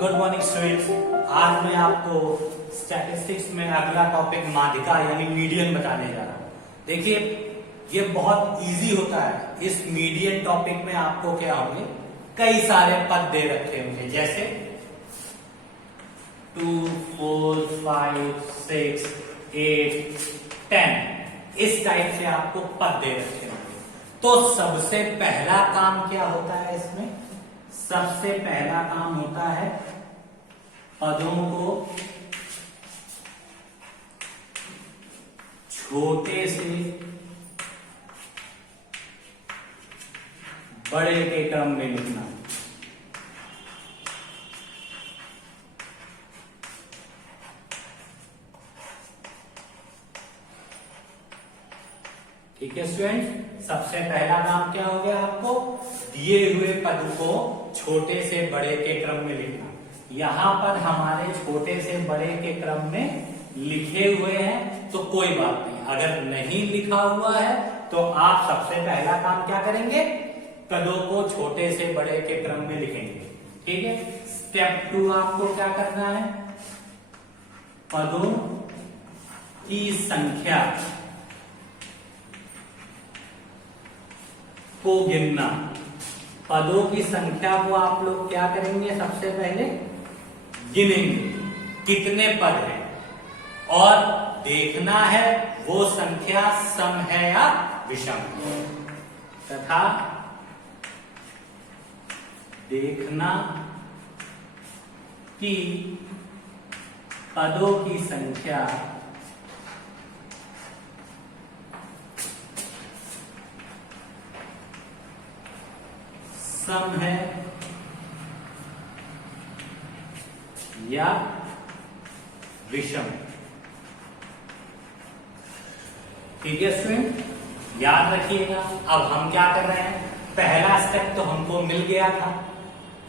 Good morning students. आज मैं आपको स्टैटिस्टिक्स में अगला टॉपिक माध्यिका यानी मीडियन बताने जा रहा हूं। देखिए, ये बहुत इजी होता है। इस मीडियन टॉपिक में आपको क्या होंगे, कई सारे पद दे रखे होंगे, जैसे 2, 4, 5, 6, 8, 10 इस टाइप से आपको पद दे रखे होंगे। तो सबसे पहला काम क्या होता है इसमें? सबसे पहला काम होता है पदों को छोटे से बड़े के क्रम में लिखना। ठीक है स्टूडेंट, सबसे पहला काम क्या हो गया? आपको दिए हुए पद को छोटे से बड़े के क्रम में लिखना। यहां पर हमारे छोटे से बड़े के क्रम में लिखे हुए हैं तो कोई बात नहीं, अगर नहीं लिखा हुआ है तो आप सबसे पहला काम क्या करेंगे? पदों को छोटे से बड़े के क्रम में लिखेंगे। ठीक है, स्टेप 2 आपको क्या करना है? पदों की संख्या को गिनना। पदों की संख्या को आप लोग क्या करेंगे? सबसे पहले गिनेंगे कितने पद हैं, और देखना है वो संख्या सम है या विषम है, तथा देखना कि पदों की संख्या सम है या विषम। ठीक है स्टूडेंट, याद रखिएगा। अब हम क्या कर रहे हैं? पहला स्टेप तो हमको मिल गया था,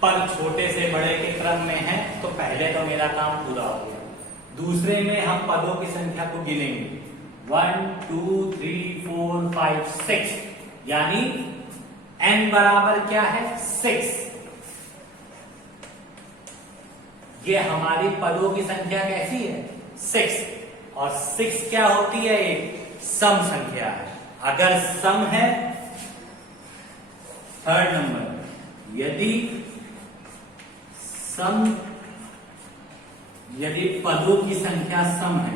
पद छोटे से बड़े के क्रम में है, तो पहले तो मेरा काम पूरा हो गया। दूसरे में हम पदों की संख्या को गिनेंगे, 1, 2, 3, 4, 5, 6, यानी n बराबर क्या है? 6। ये हमारी पदों की संख्या कैसी है? 6। और 6 क्या होती है? एक सम संख्या है। अगर सम है, थर्ड नंबर, यदि पदों की संख्या सम है,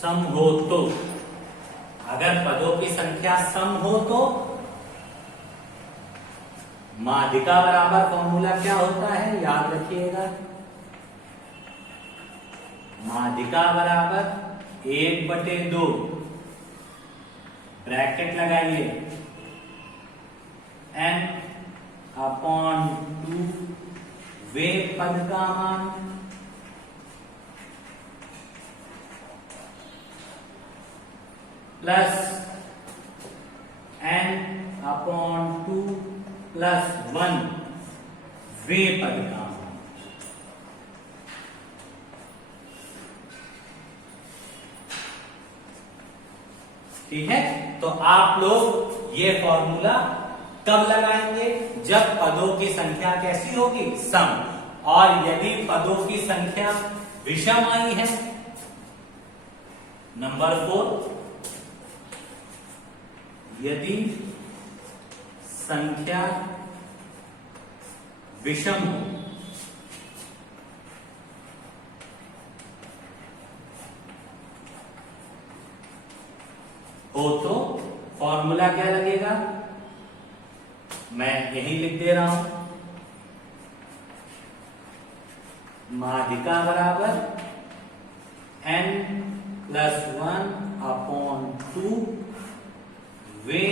सम हो तो, अगर पदों की संख्या सम हो तो माध्यिका बराबर फॉर्मूला क्या होता है? याद रखिएगा, माध्यिका बराबर 1/2, ब्रैकेट लगाइए, n/2 वे पद का मान प्लस n/2 प्लस 1 वे पद का मान। ठीक है, तो आप लोग ये फॉर्मूला कब लगाएंगे? जब पदों की संख्या कैसी होगी? सम। और यदि पदों की संख्या विषम आई है, नंबर 4, यदि संख्या विषम हो तो फॉर्मूला क्या लगेगा? मैं यही लिख दे रहा हूं, माध्यिका बराबर n+1/2 वे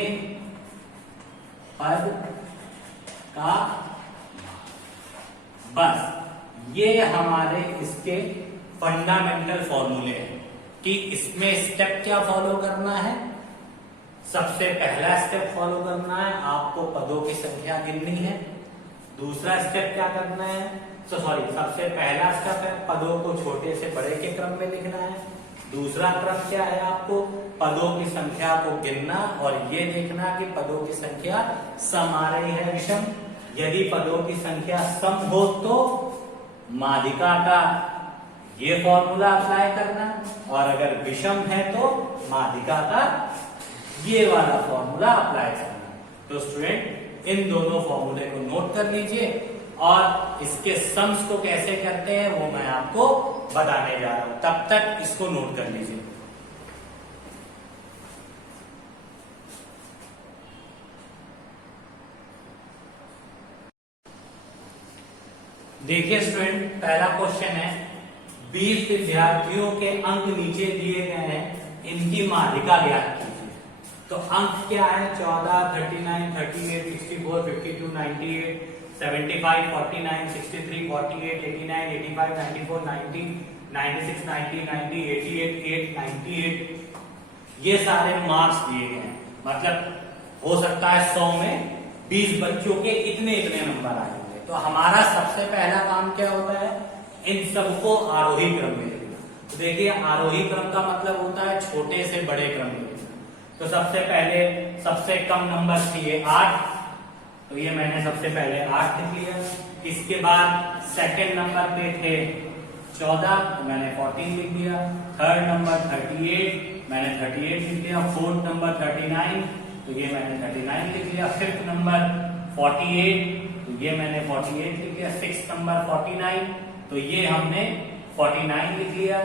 पद का। बस ये हमारे इसके फंडामेंटल फॉर्मूले हैं कि इसमें स्टेप क्या फॉलो करना है। सबसे पहला स्टेप फॉलो करना है, आपको पदों की संख्या गिननी है। दूसरा स्टेप क्या करना है? सबसे पहला स्टेप है पदों को छोटे से बड़े के क्रम में लिखना है। दूसरा क्रम क्या है, आपको पदों की संख्या को गिनना और ये देखना कि पदों की संख्या सम आ रही है विषम। यदि पदों की संख्या सम हो तो माध्यिका का ये फॉर्मूला अप्लाई करना, और अगर विषम है तो माध्यिका का ये वाला फॉर्मूला अप्लाई करना। तो स्टूडेंट इन दोनों फॉर्मूले को नोट कर लीजिए, और इसके सम्स को कैसे करते हैं वो मैं आपको बताने जा रहा हूं, तब तक इसको नोट कर लीजिए। देखिए स्टूडेंट, पहला क्वेश्चन है 20 विद्यार्थियों के अंक नीचे दिए गए हैं, इनकी माध्यिका ज्ञात कीजिए। तो अंक क्या है, 14, 39, 38, 64, 52, 98, 75, 49, 63, 48, 89, 85, 94, 90, 96, 90, 90, 88, 8, 98, ये सारे मार्क्स दिए गए हैं। मतलब हो सकता है 100 में 20 बच्चों के इतने नंबर आएंगे। तो हमारा सबसे पहला काम क्या होता है, इन सबको आरोही क्रम में लिखना। तो देखिए आरोही क्रम का मतलब होता है छोटे से बड़े क्रम में लिखना। तो सबसे पहले सबसे कम नंबर थी 8, तो ये मैंने सबसे पहले 8 लिख लिया। इसके बाद सेकंड नंबर पे थे 14, तो मैंने 14 लिख दिया। थर्ड नंबर 38, मैंने 38 लिख दिया। फोर्थ नंबर 39, तो ये मैंने 39 लिख लिया। फिफ्थ नंबर 48, तो ये मैंने 48 लिख लिया। सिक्स नंबर 49, तो ये हमने 49 लिख लिया।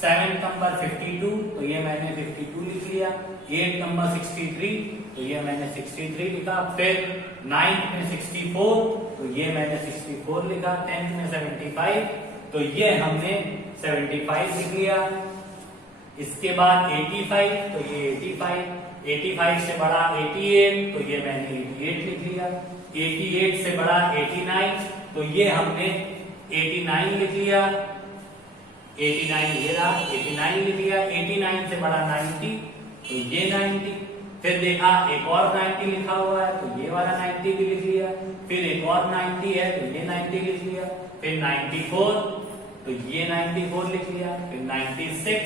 सेवेंथ नंबर 52, तो ये मैंने 52 लिख लिया। एट नंबर 63, तो ये मैंने 63 लिखा। फिर नाइन्थ में 64, तो ये मैंने 64 लिखा। 10th में 75, तो ये हमने 75 लिख लिया। इसके बाद 85, तो ये 85 से बड़ा 88, तो ये मैंने 88 लिख लिया। 88 से बड़ा 89, तो ये हमने 89 लिख लिया। 89 ये रहा, 89 लिख लिया। 89 से बड़ा 90, तो ये 90। फिर देखा एक और 90 लिखा हुआ है, तो ये वाला 90 भी लिख लिया। फिर एक और 90 है, तो ये 90 लिख लिया। फिर 94, तो ये 94 लिख लिया। फिर 96,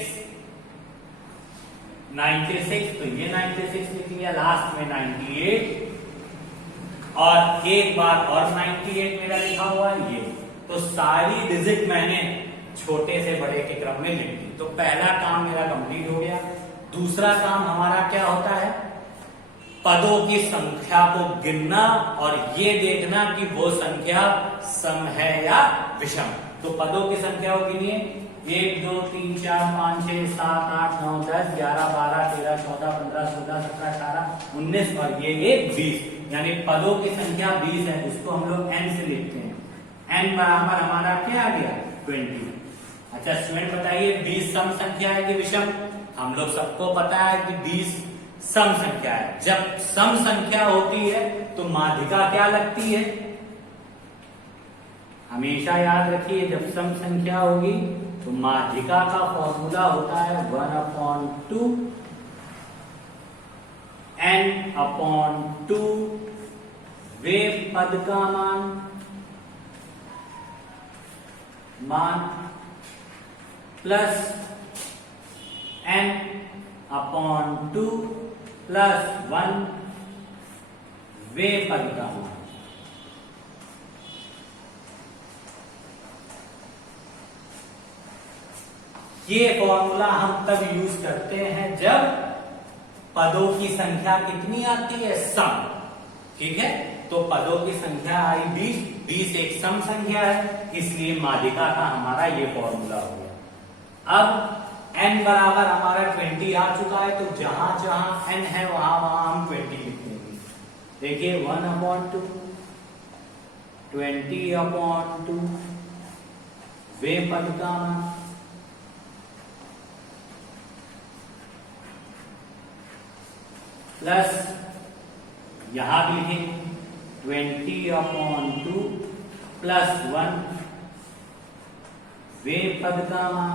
तो ये 96 लिख लिया। लास्ट में 98, और एक बार और 98 मेरा लिखा हुआ है ये। तो सारी डिजिट मैंने छोटे से बड़े के क्रम में लिख दी। तो पहला काम मेरा कंप्लीट हो गया। दूसरा काम हमारा क्या होता है, पदों की संख्या को गिनना और ये देखना कि वो संख्या सम है या विषम। तो पदों की संख्या को गिनिए, 1, 2, 3, 4, 5, 6, 7, 8, 9, 10, 11, 12, 13, 14, 15, 16, 17, 18, 19 और ये 20। यानी पदों की संख्या 20 है, उसको हम लोग n से लिखते हैं। n बराबर हमारा क्या आ गया, 20। अच्छा स्टूडेंट बताइए 20 सम संख्या है कि विषम? हम लोग सबको पता है कि 20 सम संख्या है। जब सम संख्या होती है तो माध्यिका क्या लगती है, हमेशा याद रखिए जब सम संख्या होगी तो माध्यिका का फॉर्मूला होता है 1/2 n/2 वे पद का मान प्लस n/2 प्लस 1 वे पद का मान। ये फॉर्मूला हम तब यूज करते हैं जब पदों की संख्या कितनी आती है, सम। ठीक है, तो पदों की संख्या आई 20, 20 एक सम संख्या है, इसलिए माध्यिका का हमारा ये फॉर्मूला हो गया। अब n बराबर हमारा 20 आ चुका है, तो जहां जहां n है वहां वहां हम 20 लिख देंगे। देखिए 1/2 20/2 वे पद का मान प्लस यहां भी लिखेंगे 20/2 प्लस 1 वे पद का मान।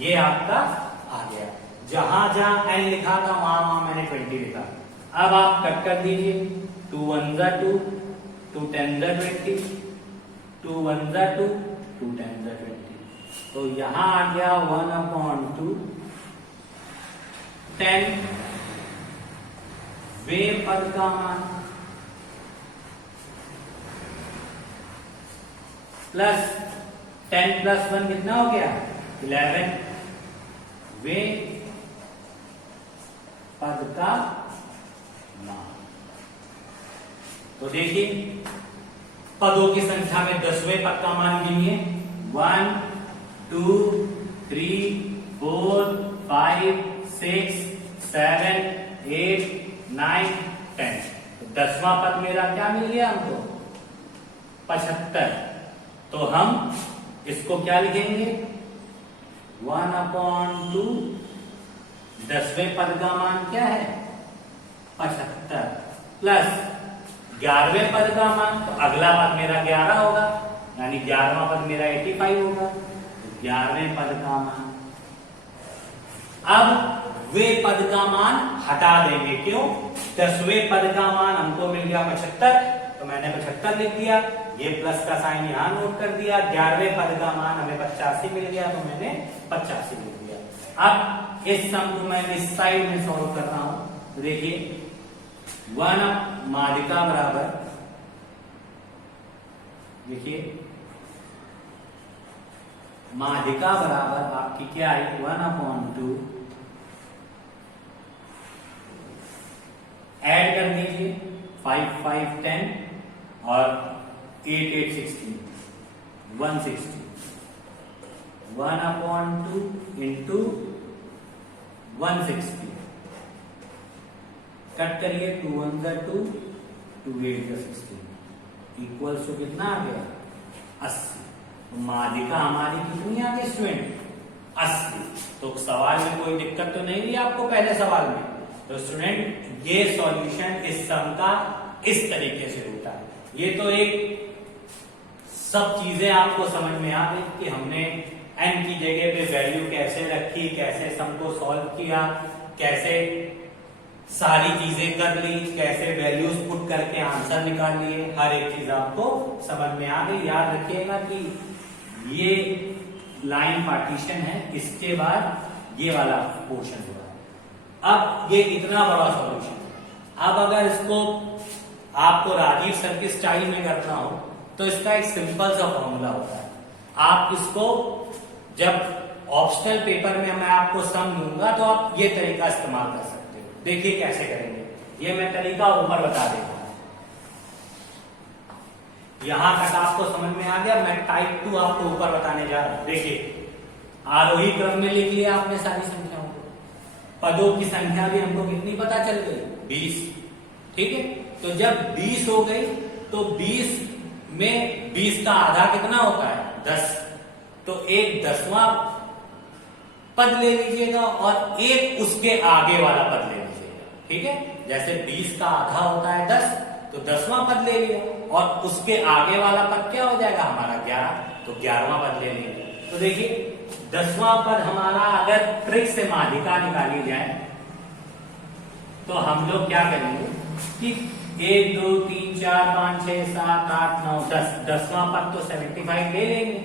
ये आपका आ गया। जहां जहां n लिखा था वहां वहां मैंने 20 लिखा। अब आप कट कर दीजिए, 2 1 2 2 10 20, 2 1 जा 2, 2 10 जा 20। तो यहां आ गया 1/2 10 वे पद का मान प्लस 10 + 1 कितना हो गया 11 वे पद का मान। तो देखिए पदों की संख्या में 10वें पद का मान गिनिए 1 2 3 4 5 6 7 8 9 10। तो 10वां पद मेरा क्या मिल गया हमको 75। तो हम इसको क्या लिखेंगे 1/2 10वें पद का मान क्या है 75 प्लस 11वें पद का मान। तो अगला पद मेरा 11 होगा यानी 11वां पद मेरा 85 होगा। तो 11वें पद का मान। अब वे पद का मान हटा देंगे क्यों 10वें पद का मान हमको मिल गया 75 तो मैंने 75 लिख दिया। ये प्लस का साइन यहां नोट कर दिया। 11वें पद का मान हमें 85 मिल गया तो मैंने 85 लिख दिया। अब इस सम को मैं इस साइड में सॉल्व कर रहा हूं। तो देखिए 1 माध्यिका बराबर देखिए माध्यिका बराबर आपकी क्या आई 1/2 ऐड कर दीजिए 5 5 10 और 8 8 16 160 1/2 इंटू 160 कट करिए 2 1 जा 2 2 8 जा 16 इक्वल्स टू कितना आ गया 80। तो माध्यिका हमारी कितनी आ गई स्टूडेंट 80। तो सवाल में कोई दिक्कत तो नहीं हुई आपको पहले सवाल में। तो स्टूडेंट ये सॉल्यूशन इस सम का इस तरीके से होता है। ये तो एक सब चीजें आपको समझ में आ गई कि हमने n की जगह पे वैल्यू कैसे रखी, कैसे सम को सॉल्व किया, कैसे सारी चीजें कर ली, कैसे वैल्यूज पुट करके आंसर निकाल लिए। हर एक चीज आपको समझ में आ गई। याद रखिएगा कि ये लाइन पार्टीशन है, इसके बाद ये वाला पोर्शन हुआ। अब ये इतना बड़ा सॉल्यूशन। अब अगर इसको आपको राजीव सर के स्टाइल में करना हो तो इसका एक सिंपल सा फॉर्मूला होता है। आप इसको जब ऑप्शनल पेपर में मैं आपको सम दूंगा तो आप ये तरीका इस्तेमाल कर सकते हो। देखिए कैसे करेंगे। ये मैं तरीका ऊपर बता देता हूं। यहां तक आपको समझ में आ गया। मैं टाइप 2 आपको ऊपर बताने जा रहा हूं। देखिए आरोही क्रम में लिख लिया आपने सारी संख्याओं को। पदों की संख्या भी हमको कितनी पता चल गई 20। ठीक है। तो जब 20 हो गई तो 20 में 20 का आधा कितना होता है 10। तो एक 10वां पद ले लीजिएगा और एक उसके आगे वाला पद ले लीजिएगा। ठीक है। जैसे 20 का आधा होता है 10 तो 10वां पद ले लिया और उसके आगे वाला पद क्या हो जाएगा हमारा 11 तो 11वां पद ले लिया। तो देखिए 10वां पद हमारा अगर ट्रिक से माध्यिका निकाली जाए तो हम लोग क्या करेंगे कि 1 2 3 4 5 6 7 8 9 10 10वां पद तो 75 ले लेंगे।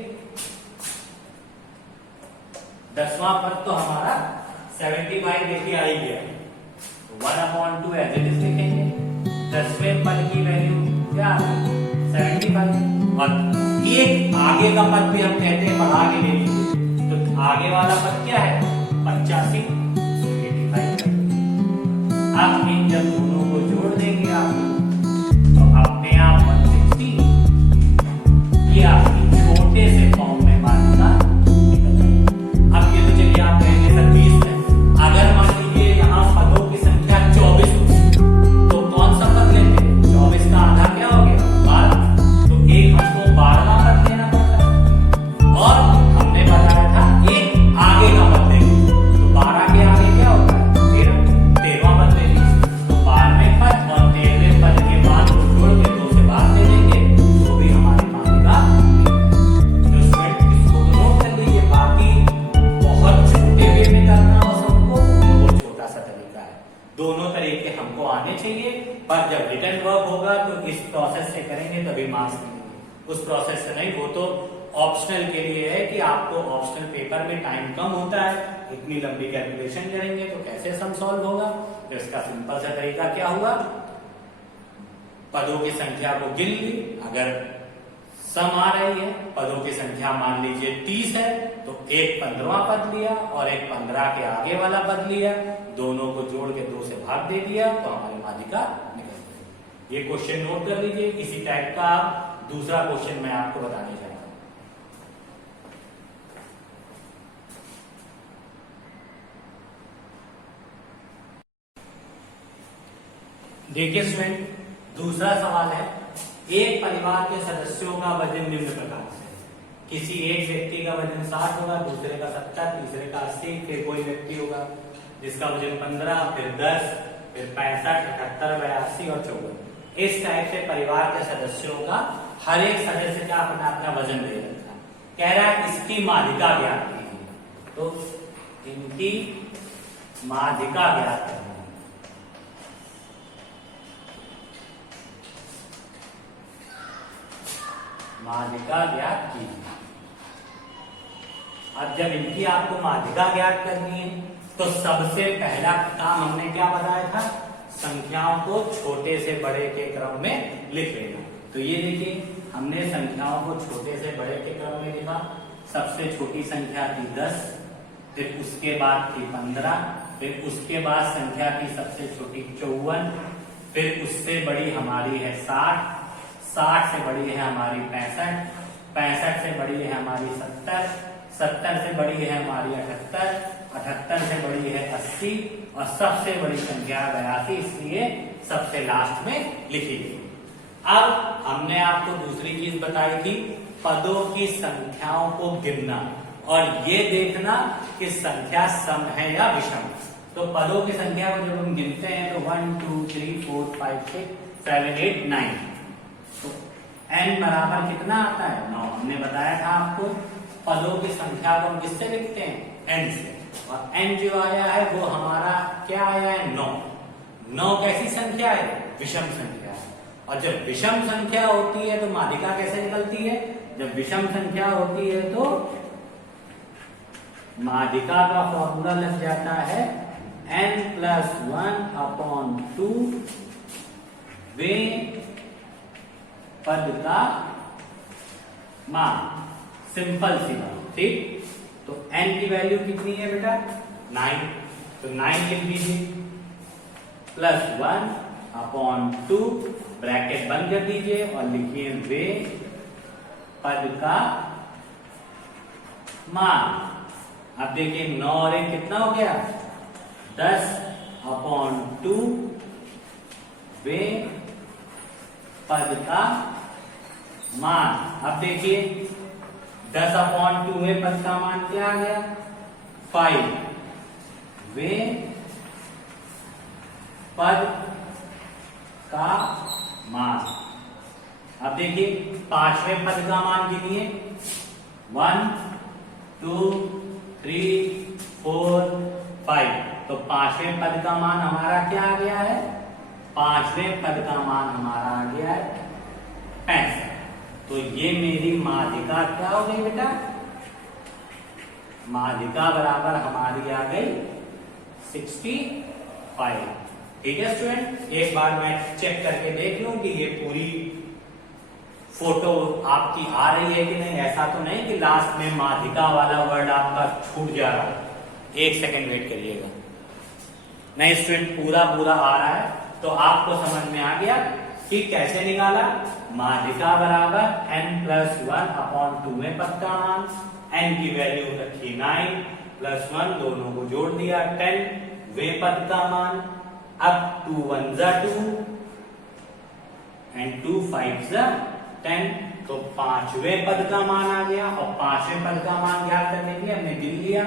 10वां पद तो हमारा 75 देखिए आ ही गया। 1/2 एज इट इज लिखेंगे। 10वें पद की वैल्यू क्या आ गई 75 और एक आगे का पद भी हम कहते हैं बढ़ा के ले लीजिए। तो आगे वाला पद क्या है 85 85। अब इन जब दोनों को जोड़ देंगे आप तो अपने आप 160 ये आपकी छोटे से फॉर्म में माध्यिका निकल जाएगी। अब ये तो चलिए आप कहेंगे सर 20 है। अगर मान लीजिए यहाँ पदों की संख्या 24 होगी तो कौन सा पद लेंगे 24 का आधा क्या हो गया 12। तो एक हमको 12वां पद लेना पड़ता है और हमने बताया था एक आगे का पद लेंगे। तो 12 के आगे क्या होता है 13 13वां पद ले लीजिए। तो 12वें पद और 13वें पद के मान को जोड़ के 2 से भाग दे देंगे तो भी हमारी माध्यिका तो इसको तो नोट कर लीजिए। बाकी बहुत छोटे वे में करना हो सबको वो छोटा सा तरीका है। दोनों तरीके हमको आने चाहिए पर जब रिटर्न वर्क होगा तो इस प्रोसेस से करेंगे तभी मार्क्स मिलेंगे। उस प्रोसेस से नहीं, वो तो ऑप्शनल के लिए है कि आपको ऑप्शनल पेपर में टाइम कम होता है, इतनी लंबी कैलकुलेशन करेंगे तो कैसे सम सॉल्व होगा। तो इसका सिंपल सा तरीका क्या हुआ, पदों की संख्या को गिन ली, अगर सम आ रही है, पदों की संख्या मान लीजिए 30 है, तो एक 15वां पद लिया और एक 15 के आगे वाला पद लिया, दोनों को जोड़ के 2 से भाग दे दिया, तो हमारी माध्यिका निकल गई। ये क्वेश्चन नोट कर लीजिए। इसी टाइप का दूसरा क्वेश्चन मैं आपको बताने जा रहा हूं। देखिए स्टूडेंट, दूसरा सवाल है, एक परिवार के सदस्यों का वजन निम्न प्रकार से, किसी एक व्यक्ति का वजन 60 होगा, दूसरे का 70, तीसरे का 80, फिर कोई व्यक्ति होगा जिसका वजन 15, फिर 10, फिर 65, 78, 82 और 54। इस टाइप से परिवार के सदस्यों का हर एक सदस्य का अपना अपना वजन दे रखा है। कह रहा है इसकी माध्यिका ज्ञात कीजिए, तो इनकी माध्यिका ज्ञात करना, माध्यिका ज्ञात कीजिए। अब जब इनकी आपको माध्यिका ज्ञात करनी है, तो सबसे पहला काम हमने क्या बताया था, संख्याओं को छोटे से बड़े के क्रम में लिख लेना। तो ये देखिए, हमने संख्याओं को छोटे से बड़े के क्रम में लिखा। सबसे छोटी संख्या थी 10, फिर उसके बाद थी 15, फिर उसके बाद संख्या थी सबसे छोटी 54, फिर उससे बड़ी हमारी है 60, 60 से बड़ी है हमारी 65, 65 से बड़ी है हमारी 70, 70 से बड़ी है हमारी 78, 78 से बड़ी है 80 और सबसे बड़ी संख्या 82, इसलिए सबसे लास्ट में लिखी गई। अब हमने आपको दूसरी चीज बताई थी, पदों की संख्याओं को गिनना और ये देखना कि संख्या सम है या विषम। तो पदों की संख्या को जब हम गिनते हैं तो 1 2 3 4 5 6 7 8 9, तो n बराबर कितना आता है 9। हमने बताया था आपको पदों की संख्या को हम किससे लिखते हैं, n से, और n जो आया है वो हमारा क्या आया है 9। 9 कैसी संख्या है, विषम संख्या है। और जब विषम संख्या होती है तो माध्यिका कैसे निकलती है, जब विषम संख्या होती है तो माध्यिका का फॉर्मूला लग जाता है n+1/2 वे पद का मान। सिंपल सी बात, ठीक। तो n की वैल्यू कितनी है बेटा 9, तो 9 लिख दीजिए, +1/2 ब्रैकेट बंद कर दीजिए और लिखिए वे पद का मान। अब देखिए 9 और 1 कितना हो गया 10/2 वे पद का मान। अब देखिए 10/2 में पद का मान क्या आ गया 5 वे पद का मान। अब देखिए 5वें पद का मान गिनिए 1 2 3 4 5, तो 5वें पद का मान हमारा क्या आ गया है, 5वें पद का मान हमारा आ गया है 65। तो ये मेरी माध्यिका क्या हो गई बेटा, माध्यिका बराबर हमारी आ गई 65। ठीक है स्टूडेंट, एक बार मैं चेक करके देख लूं कि ये पूरी फोटो आपकी आ रही है कि नहीं। ऐसा तो नहीं कि लास्ट में माध्यिका वाला वर्ड आपका छूट जा रहा है, 1 सेकेंड वेट करिएगा। नहीं स्टूडेंट, पूरा पूरा आ रहा है, तो आपको समझ में आ गया कि कैसे निकाला। माध्यिका बराबर n+1/2 में पद का मान, n की वैल्यू रखी 9 +1 दोनों को जोड़ दिया 10 वे पद का मान। अब 2 1 2 and 2 5 10, तो 5वें पद का मान आ गया। और 5वें पद का मान ज्ञात करने के लिए हमने गिन लिया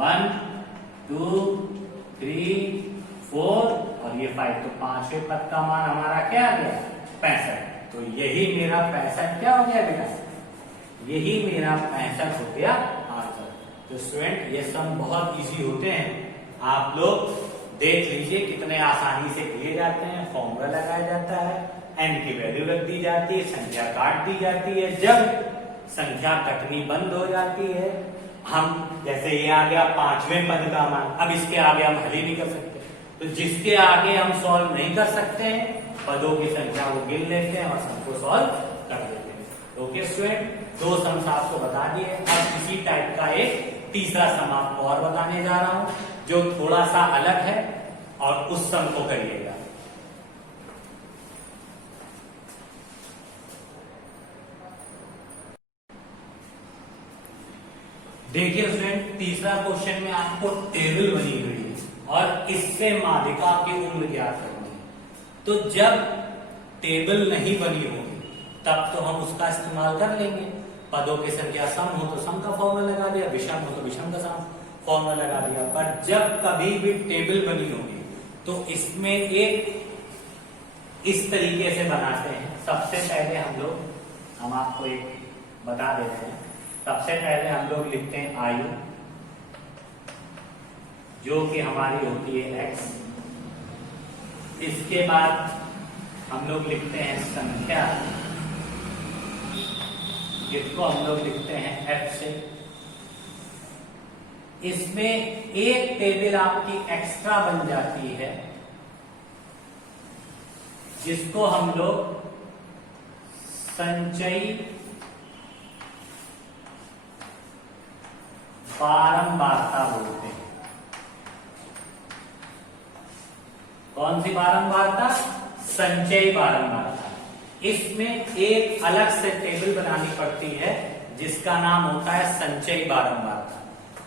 1 2 3 4 और ये 5, तो 5वें पद का मान हमारा क्या आ गया 65। तो यही मेरा 65 क्या हो गया बेटा, यही मेरा 65 हो गया आंसर। तो स्टूडेंट ये सम बहुत इजी होते हैं, आप लोग देख लीजिए कितने आसानी से किए जाते हैं। फॉर्मूला लगाया जाता है, n की वैल्यू रख दी जाती है, संख्या काट दी जाती है। जब संख्या कटनी बंद हो जाती है, हम जैसे ये आ गया 5वें पद का मान, अब इसके आगे हम हल ही नहीं कर सकते, तो जिसके आगे हम सॉल्व नहीं कर सकते हैं पदों की संख्या को गिन लेते हैं और सम को सॉल्व कर देते हैं। ओके स्टूडेंट, 2 सम्स आपको बता दिए। अब इसी टाइप का एक तीसरा सम आपको और बताने जा रहा हूं जो थोड़ा सा अलग है, और उस सम को करिएगा। देखिए स्टूडेंट, तीसरा क्वेश्चन में आपको टेबल बनी हुई है और इससे माध्यिका की उम्र ज्ञात करनी है। तो जब टेबल नहीं बनी होगी तब तो हम उसका इस्तेमाल कर लेंगे। पदों की संख्या सम हो तो सम का फॉर्मूला लगा दिया, विषम हो तो विषम का फॉर्मूला लगा दिया। पर जब कभी भी टेबल बनी होगी तो इसमें एक इस तरीके से बनाते हैं। सबसे पहले हम आपको एक बता देते हैं। सबसे पहले हम लोग लिखते हैं आयु, जो कि हमारी होती है x। इसके बाद हम लोग लिखते हैं संख्या, जिसको हम लोग लिखते हैं f से। इसमें एक टेबल आपकी एक्स्ट्रा बन जाती है, जिसको हम लोग संचयी बारंबारता बोलते हैं। कौन सी बारंबारता? संचयी बारंबारता। इसमें एक अलग से टेबल बनानी पड़ती है जिसका नाम होता है संचयी बारंबारता।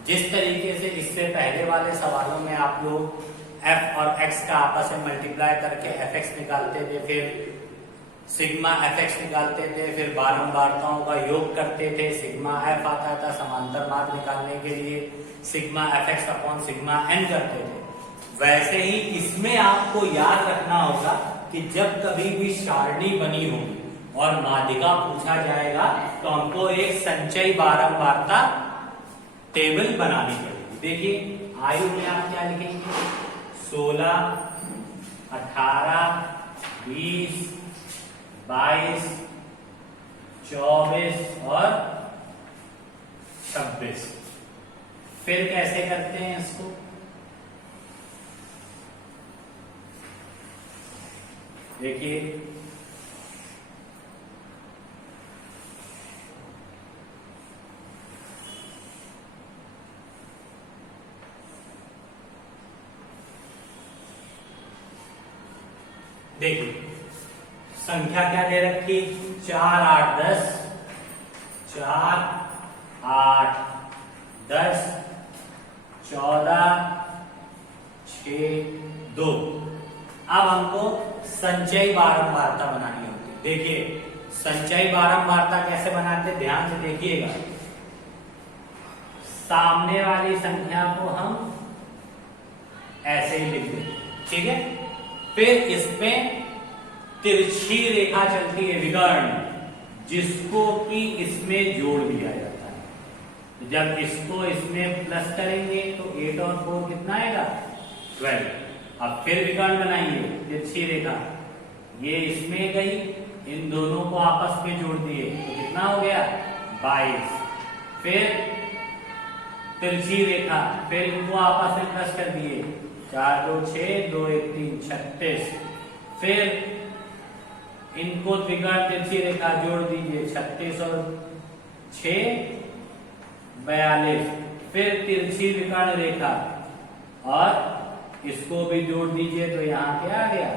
जिस तरीके से इससे पहले वाले सवालों में आप लोग f और x का आपस में मल्टीप्लाई करके fx निकालते थे, फिर सिग्मा fx निकालते थे, फिर बारंबारताओं का योग करते थे, सिग्मा f आता था, समांतर मार्ग निकालने के लिए sigma fx upon sigma n करते थे, वैसे ही इसमें आपको याद रखना होगा कि जब कभी भी सारणी बनी होगी और माध्यिका पूछा जाएगा तो हमको एक संचयी बारंबारता टेबल बनानी पड़ेगी। देखिए आयु में आप क्या लिखेंगे? 16, 18, 20, 22, 24 और 26। फिर कैसे करते हैं इसको? देखिए संख्या क्या दे रखी? 4, 8, 10, 4, 8, 10, 14, 6, 2। अब हमको संचयी बारंबारता बनानी होती है। देखिए संचयी बारंबारता कैसे बनाते, ध्यान से देखिएगा। सामने वाली संख्या को हम ऐसे ही लिख देते, ठीक है। फिर इसमें तिरछी रेखा चलती है विकर्ण, जिसको कि इसमें जोड़ दिया जाता है। जब इसको इसमें प्लस करेंगे तो 8 और 4 कितना आएगा? 12। अब फिर विकर्ण बनाइए, तिरछी रेखा ये इसमें गई, इन दोनों को आपस में जोड़ दिए तो कितना हो गया? 22। फिर तिरछी रेखा, फिर इनको आपस में प्लस कर दिए, 4, 2, 6, 2, 1, 3, 36। फिर इनको त्रिकोण तिरछी रेखा जोड़ दीजिए, 36 और 6, 42। फिर तिरछी विकर्ण रेखा और इसको भी जोड़ दीजिए तो यहाँ क्या आ गया?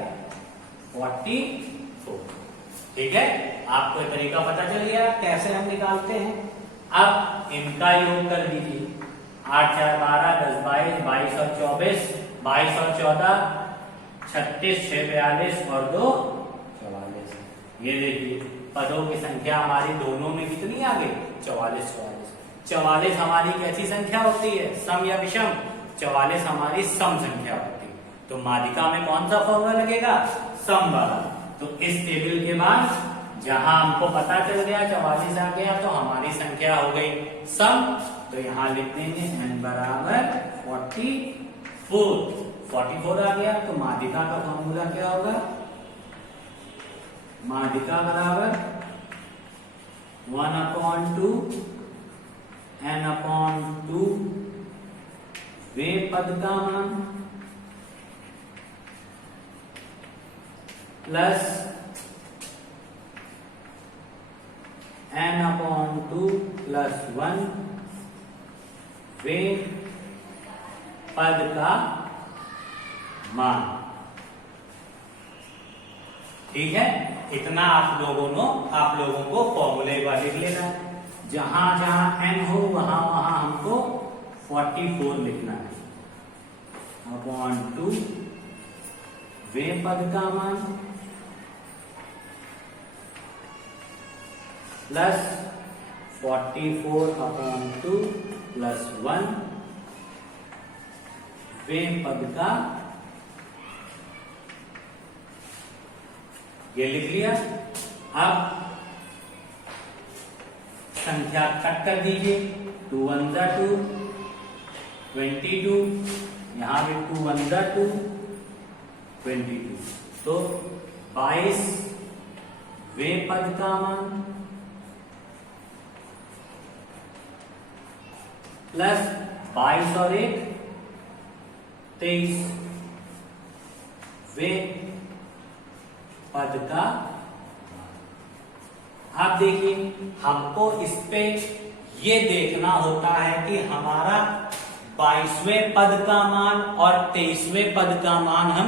44। ठीक है, आपको ये तरीका पता चल गया कैसे हम निकालते हैं। अब इनका योग कर दीजिए, 8, 4, 12, 10, 22, 22 और 24, 22 और 14, 36, 6, 42 और 2, 44। ये देखिए पदों की संख्या हमारी दोनों में कितनी आ गई? 44। 44 हमारी कैसी संख्या होती है? सम या विषम? 44 हमारी सम संख्या होती है। तो माध्यिका में कौन सा फॉर्मूला लगेगा? सम वाला। तो इस टेबल के बाद जहां हमको पता चल गया 44 आ गया तो हमारी संख्या हो गई सम। तो यहां लिख देंगे n बराबर 44। 44 आ गया तो माध्यिका का फॉर्मूला क्या होगा? माध्यिका बराबर 1/2 n/2 वे पद का मान प्लस n/2 प्लस 1 वे पद का मान। ठीक है, इतना आप लोगों को फॉर्मूले का लिख लेना है। जहां जहां n हो वहां वहां हमको 44 लिखना है अपॉन 2 वे पद का मान प्लस 44/2 प्लस 1 वे पद का, ये लिख लिया। अब संख्या कट कर दीजिए, 2 1 2 22, यहां भी 2 1 2 22, तो 22 वे पद का मान प्लस 22 और 1 23 वे पद का। आप देखिए, हमको इस पे ये देखना होता है कि हमारा 22वें पद का मान और 23वें पद का मान हम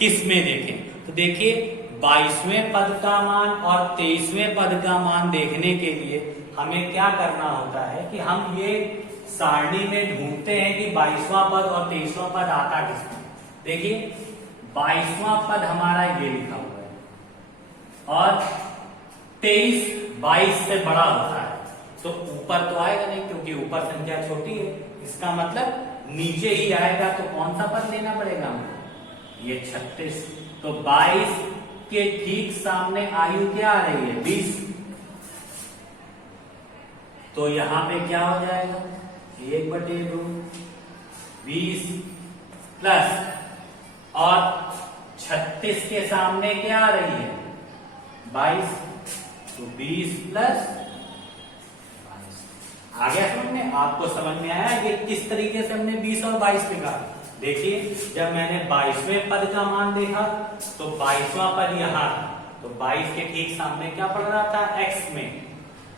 किस में देखें। तो देखिए, 22वें पद का मान और 23वें पद का मान देखने के लिए हमें क्या करना होता है कि हम ये सारणी में ढूंढते हैं कि 22वां पद और 23वां पद आता किसमें। देखिए, 22वां पद हमारा ये लिखा हुआ है और 23 22 से बड़ा होता है, तो ऊपर तो आएगा नहीं क्योंकि ऊपर संख्या छोटी है। इसका मतलब नीचे ही आएगा, तो कौन सा पद लेना पड़ेगा हमको, ये 36। तो 22 के ठीक सामने आयु क्या आ रही है, 20। तो यहां पे क्या हो जाएगा, 1/2 20 प्लस, और 36 के सामने क्या आ रही है, 22, तो 20 प्लस 22। आ गया समझ में, आपको समझ में आया कि किस तरीके से हमने 20 और 22 लिखा। देखिए, जब मैंने 22वें पद का मान देखा तो 22वां पद यहां था, तो 22 के ठीक सामने क्या पड़ रहा था, x में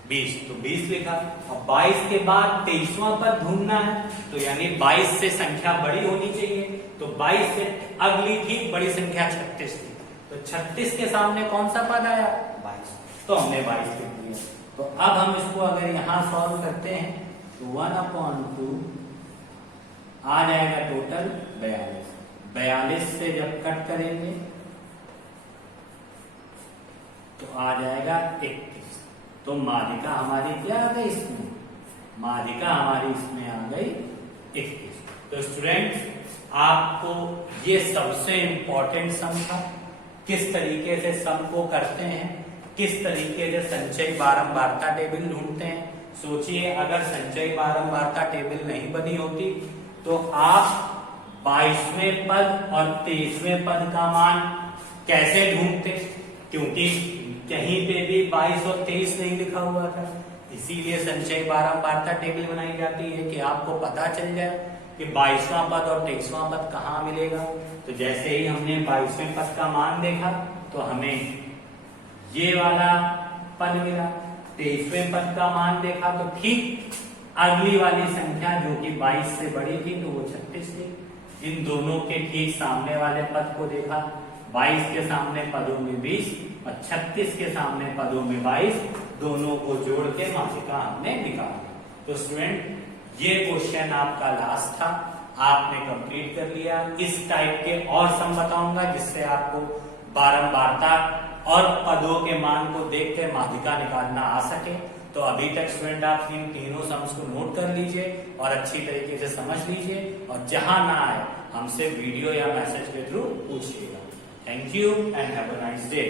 20, तो 20 लिखा। और 22 के बाद 23वां पद ढूंढना है, तो यानी 22 से संख्या बड़ी होनी चाहिए, तो 22 से अगली ठीक बड़ी संख्या 36 थी, तो 36 के सामने कौन सा पद आया, 22, तो हमने 22 लिख दिया। तो अब हम इसको अगर यहां सॉल्व करते हैं तो 1/2 आ जाएगा टोटल 42। 42 से जब कट करेंगे तो आ जाएगा 31। तो माध्यिका हमारी क्या आ गई इसमें, माध्यिका हमारी इसमें आ गई 21। तो स्टूडेंट्स, आपको ये सबसे इंपॉर्टेंट सम था, किस तरीके से सम को करते हैं, किस तरीके से संचयी बारंबारता टेबल ढूंढते हैं। सोचिए, अगर संचयी बारंबारता टेबल नहीं बनी होती तो आप 22वें पद और 23वें पद का मान कैसे ढूंढते, क्योंकि कहीं पे भी 22 और 23 नहीं लिखा हुआ था। इसीलिए संचयी बारंबारता टेबल बनाई जाती है कि आपको पता चल जाए कि 22वां पद और 23वां पद कहाँ मिलेगा। तो जैसे ही हमने 22वें पद का मान देखा तो हमें ये वाला पद मिला, 23वें पद का मान देखा तो ठीक अगली वाली संख्या जो कि 22 से बड़ी थी तो वो 36 थी। इन दोनों के ठीक सामने वाले पद को देखा, 22 के सामने पदों में 20 और 36 के सामने पदों में 22, दोनों को जोड़ के माध्यिका हमने निकाला। तो स्टूडेंट, ये क्वेश्चन आपका लास्ट था, आपने कंप्लीट कर लिया। इस टाइप के और सम बताऊंगा जिससे आपको बारंबारता और पदों के मान को देख कर माध्यिका निकालना आ सके। तो अभी तक स्टूडेंट आप इन तीनों सम्स को नोट कर लीजिए और अच्छी तरीके से समझ लीजिए, और जहां ना आए हमसे वीडियो या मैसेज के थ्रू पूछिएगा। Thank you and have a nice day.